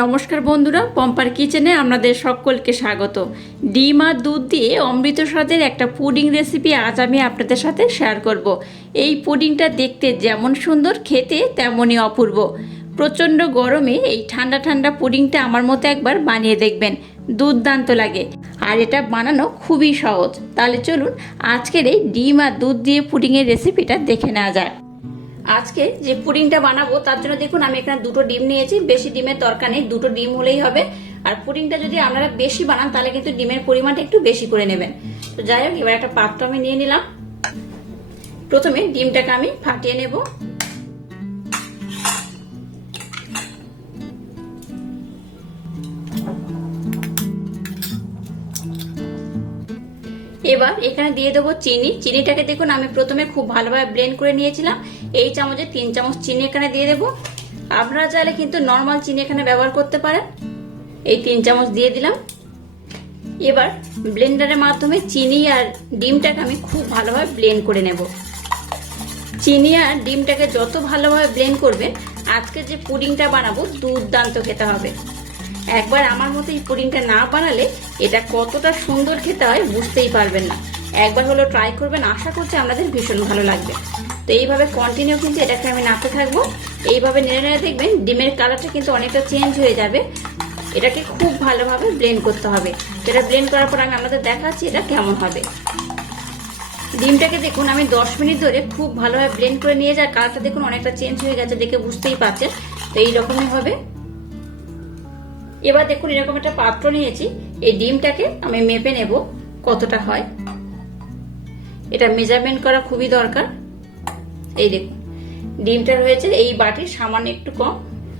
নমস্কার বন্ধুরা, পম্পার কিচেনে আপনাদের সকলকে স্বাগত। ডিম আর দুধ দিয়ে অমৃত স্বাদের একটা পুডিং রেসিপি আজ আমি আপনাদের সাথে শেয়ার করব। এই পুডিংটা দেখতে যেমন সুন্দর, খেতে তেমনই অপূর্ব। প্রচণ্ড গরমে এই ঠান্ডা ঠান্ডা পুডিংটা আমার মতো একবার বানিয়ে দেখবেন, দুর্দান্ত লাগে। আর এটা বানানো খুবই সহজ। তাহলে চলুন আজকের এই ডিম আর দুধ দিয়ে পুডিংয়ের রেসিপিটা দেখে নেওয়া যায় আজকে যে পুডিংটা বানাবো, তার জন্য দেখুন আমি এখানে দুটো ডিম নিয়েছি। বেশি ডিমের দরকার নেই, দুটো ডিম হলেই হবে। আর পুডিংটা যদি আপনারা বেশি বানান, তাহলে কিন্তু ডিমের পরিমাণটা একটু বেশি করে নেবেন। তো যাই হোক, এবার একটা পাত্র আমি নিয়ে নিলাম। প্রথমে ডিমটাকে আমি ফাটিয়ে নেব। এবার এখানে দিয়ে দেবো চিনি। চিনিটাকে দেখুন, আমি প্রথমে খুব ভালোভাবে ব্লেন্ড করে নিয়েছিলাম। এই চামচে তিন চামচ চিনি এখানে দিয়ে দেবো। আপনারা চাইলে কিন্তু নর্মাল চিনি এখানে ব্যবহার করতে পারেন। এই তিন চামচ দিয়ে দিলাম। এবার ব্লেন্ডারের মাধ্যমে চিনি আর ডিমটাকে আমি খুব ভালোভাবে ব্লেন্ড করে নেব। চিনি আর ডিমটাকে যত ভালোভাবে ব্লেন্ড করবেন আজকে যে পুডিংটা বানাবো দুর্দান্ত খেতে হবে। একবার আমার মতো এই পুডিংটা না বানালে এটা কতটা সুন্দর খেতে হয় বুঝতেই পারবেন না। একবার হলো ট্রাই করবেন, আশা করছি আপনাদের ভীষণ ভালো লাগবে। তো এইভাবে কন্টিনিউ কিন্তু এটাকে আমি নাড়তে থাকব। এইভাবে নেড়ে নেড়ে দেখবেন ডিমের কালারটা কিন্তু অনেকটা চেঞ্জ হয়ে যাবে। এটাকে খুব ভালোভাবে ব্লেন্ড করতে হবে। যেটা ব্লেন্ড করার পর আমি আপনাদের দেখাচ্ছি এটা কেমন হবে। ডিমটাকে দেখুন, আমি দশ মিনিট ধরে খুব ভালোভাবে ব্লেন্ড করে নিয়ে যাই কালারটা দেখুন অনেকটা চেঞ্জ হয়ে গেছে দেখে বুঝতেই পারছেন। তো এইরকমই হবে। এবার দেখুন এরকম একটা পাত্র নিয়েছি। এই ডিমটাকে আমি মেপে নেব কতটা হয়। এটা মেজারমেন্ট করা খুবই দরকার। এই দেখুন, ডিমটা রয়েছে, এই বাটির সামান্য একটু কম।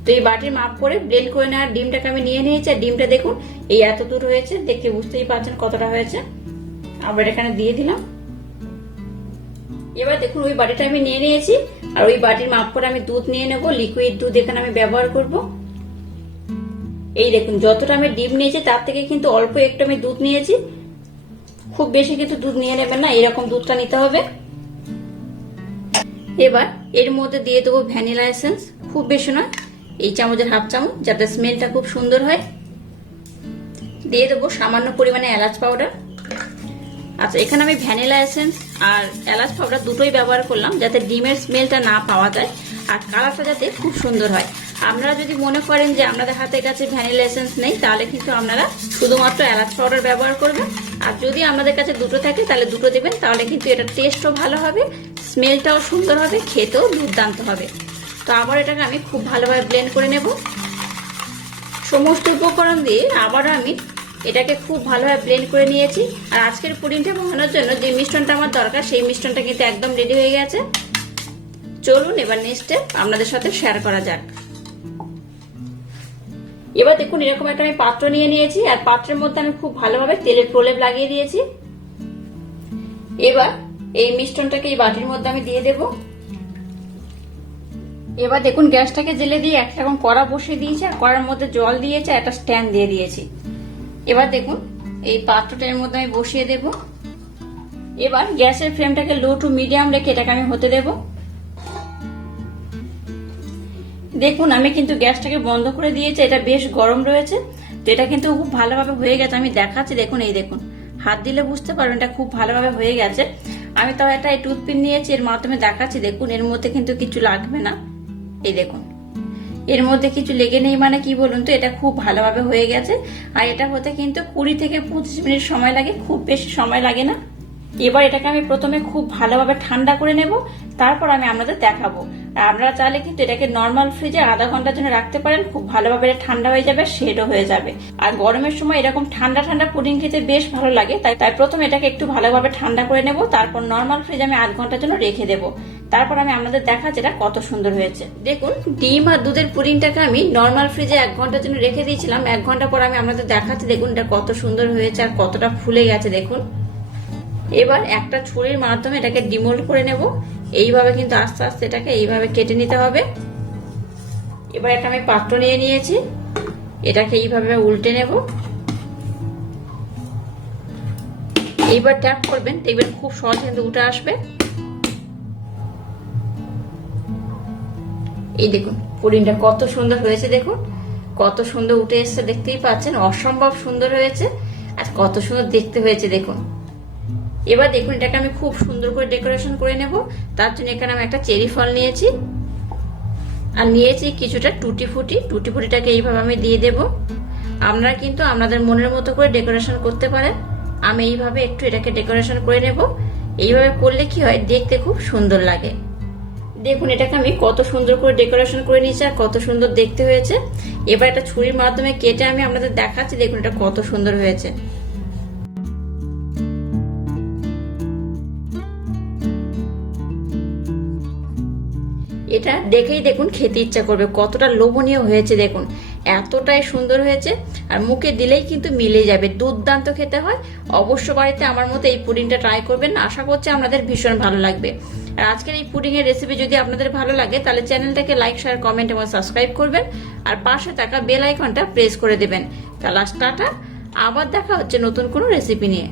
তো এই বাটির মাপ করে ব্লেন্ড করে নেওয়ার ডিমটাকে আমি নিয়ে নিয়েছি, আর ডিমটা দেখুন, এই এত দূর হয়েছে, দেখে বুঝতেই পারছেন কতটা হয়েছে। আবার এখানে দিয়ে দিলাম। এবার দেখুন, ওই বাটিটা আমি নিয়ে নিয়েছি, আর ওই বাটির মাপ করে আমি দুধ নিয়ে নেব লিকুইড দুধ এখানে আমি ব্যবহার করব। এই দেখুন, যতটা আমি ডিম নিয়েছি, তার থেকে কিন্তু অল্প একটু আমি দুধ নিয়েছি। খুব বেশি কিন্তু দুধ নিয়ে নেবেন না, এরকম দুধটা নিতে হবে। এবার এর মধ্যে দিয়ে দেবো ভ্যানিলা এসেন্স, খুব বেশি নয়, এই চামচের হাফ চামচ, যাতে স্মেলটা খুব সুন্দর হয়। দিয়ে দেবো সামান্য পরিমাণে এলাচ পাউডার। আচ্ছা এখানে আমি ভ্যানিলা এসেন্স আর এলাচ পাউডার দুটোই ব্যবহার করলাম, যাতে ডিমের স্মেলটা না পাওয়া যায় আর কালারটা যাতে খুব সুন্দর হয়। আপনারা যদি মনে করেন যে আপনাদের হাতে কাছে ভ্যানিলা এসেন্স নেই, তাহলে কিন্তু আপনারা শুধুমাত্র এলাচ পাউডার ব্যবহার করবেন। আর যদি আমাদের কাছে দুটো থাকে, তাহলে দুটো দেবেন, তাহলে কিন্তু এটার টেস্টও ভালো হবে স্মেলটাও সুন্দর হবে, খেতেও দুর্দান্ত হবে। তো আবার এটাকে আমি খুব ভালোভাবে ব্লেন্ড করে নেব। সমস্ত উপকরণ দিয়ে আবারও আমি এটাকে খুব ভালোভাবে ব্লেন্ড করে নিয়েছি। আর আজকের পুডিংটা বানানোর জন্য যে মিশ্রণটা আমার দরকার, সেই মিশ্রণটা কিন্তু একদম রেডি হয়ে গেছে। চলুন এবার নেক্সটে আপনাদের সাথে শেয়ার করা যাক। এবার দেখুন, এরকম একটা আমি পাত্র নিয়ে নিয়েছি, আর পাত্রের মধ্যে আমি খুব ভালোভাবে তেলের প্রলেপ লাগিয়ে দিয়েছি। এবার এই মিশ্রণটাকে এই বাটির মধ্যে আমি দিয়ে দেব। এবার দেখুন, গ্যাসটাকে জেলে দিয়ে একটা এখন কড়া বসিয়ে দিয়েছি, আর কড়ার মধ্যে জল দিয়েছে একটা স্ট্যান্ড দিয়ে দিয়েছি। এবার দেখুন, এই পাত্রটার মধ্যে আমি বসিয়ে দেব। এবার গ্যাসের ফ্লেমটাকে লো টু মিডিয়াম রেখে এটাকে আমি হতে দেবো। দেখুন, আমি কিন্তু গ্যাসটাকে বন্ধ করে দিয়েছি, এটা বেশ গরম রয়েছে, তো এটা কিন্তু খুব ভালোভাবে হয়ে গেছে, আমি দেখাচ্ছি, দেখুন, এই দেখুন। হাত দিলে বুঝতে পারবেন, এটা খুব ভালোভাবে হয়ে গেছে। আমি তাও একটা টুথপিন নিয়েছি, এর মাধ্যমে দেখাচ্ছি, দেখুন, এর মধ্যে কিন্তু কিছু লাগবে না। এই দেখুন, এর মধ্যে কিছু লেগে নেই মানে কি বলুন তো, এটা খুব ভালোভাবে হয়ে গেছে। আর এটা হতে কিন্তু কুড়ি থেকে পঁচিশ মিনিট সময় লাগে, খুব বেশি সময় লাগে না। এবার এটাকে আমি প্রথমে খুব ভালোভাবে ঠান্ডা করে নেব, তারপর আমি আপনাদের দেখাবো। আপনারা চাইলে কিন্তু এটাকে নর্মাল ফ্রিজে আধা ঘণ্টার জন্য রাখতে পারেন। খুব ভালোভাবে এটা ঠান্ডা হয়ে যাবে সেটও হয়ে যাবে। আর গরমের সময় এরকম ঠান্ডা ঠান্ডা পুডিং খেতে বেশ ভালো লাগে। তাই তাই প্রথমে এটাকে একটু ভালোভাবে ঠান্ডা করে নেব। তারপর নর্মাল ফ্রিজে আমি আধ ঘণ্টার জন্য রেখে দেবো। তারপর আমি আপনাদের দেখাচ্ছি এটা কত সুন্দর হয়েছে। দেখুন, ডিম আর দুধের পুডিংটাকে আমি নর্মাল ফ্রিজে এক ঘণ্টার জন্য রেখে দিয়েছিলাম। এক ঘণ্টা পর আমি আপনাদের দেখাচ্ছি, দেখুন এটা কত সুন্দর হয়েছে আর কতটা ফুলে গেছে, দেখুন। এবার একটা ছুরির মাধ্যমে এটাকে ডিমোল্ড করে নেব। এইভাবে কিন্তু আস্তে আস্তে এটাকে এইভাবে কেটে নিতে হবে। এবার একটা আমি পাত্র নিয়ে নিয়েছি। এটাকে এইভাবে উল্টে নেব। এইবার ট্যাপ করবেন, দেখবেন খুব সহজ কিন্তু উঠে আসবে। এই দেখুন পুডিংটা কত সুন্দর হয়েছে দেখুন। কত সুন্দর উঠে এসছে, দেখতেই পাচ্ছেন। অসম্ভব সুন্দর হয়েছে। আর কত সুন্দর দেখতে হয়েছে দেখুন। এবার দেখুন, এটাকে আমি খুব সুন্দর করে ডেকোরেশন করে নেব। তার জন্য এখানে আমি একটা চেরি ফল নিয়েছি। আর নিয়েছি কিছুটা টুটি ফুটি। টুটি ফুটিটাকে এইভাবে আমি দিয়ে দেব। আপনারা কিন্তু আপনাদের মনের মতো করে ডেকোরেশন করতে পারেন। আমি এইভাবে একটু এটাকে ডেকোরেশন করে নেব। এইভাবে করলে কি হয়, দেখতে খুব সুন্দর লাগে। দেখুন, এটাকে আমি কত সুন্দর করে ডেকোরেশন করে নিয়েছি আর কত সুন্দর দেখতে হয়েছে। এবার একটা ছুরির মাধ্যমে কেটে আমি আপনাদের দেখাচ্ছি। দেখুন, এটা কত সুন্দর হয়েছে। এটা দেখেই দেখুন, খেতে ইচ্ছা করবে। কতটা লোভনীয় হয়েছে দেখুন। এতটাই সুন্দর হয়েছে, আর মুখে দিলেই কিন্তু মিলে যাবে। দুর্দান্ত খেতে হয়। অবশ্য বাড়িতে আমার মতো এই পুডিংটা ট্রাই করবেন আশা করছি আপনাদের ভীষণ ভালো লাগবে। আর আজকের এই পুডিং এর রেসিপি যদি আপনাদের ভালো লাগে, তাহলে চ্যানেলটাকে লাইক শেয়ার কমেন্ট এবং সাবস্ক্রাইব করবেন। আর পাশে থাকা বেল আইকনটা প্রেস করে দেবেন। তাহলে টাটা। আবার দেখা হচ্ছে নতুন কোনো রেসিপি নিয়ে।